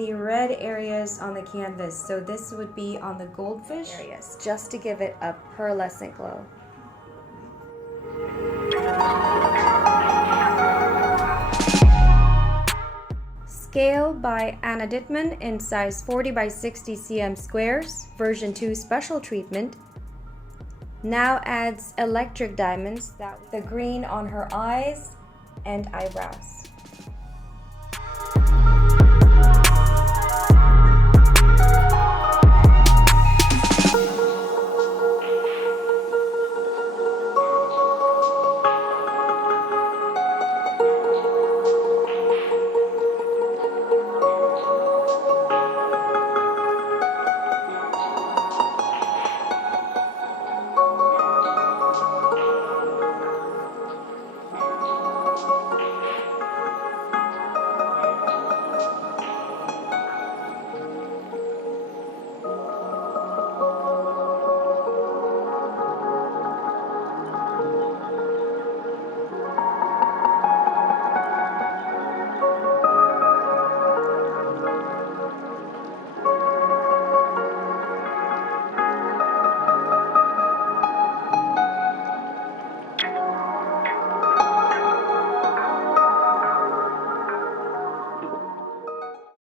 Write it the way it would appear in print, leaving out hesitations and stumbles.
the red areas on the canvas. So this would be on the goldfish areas, just to give it a pearlescent glow. Scale by Anna Dittmann in size 40 by 60 cm squares, version 2 special treatment. Now adds electric diamonds, the green on her eyes and eyebrows.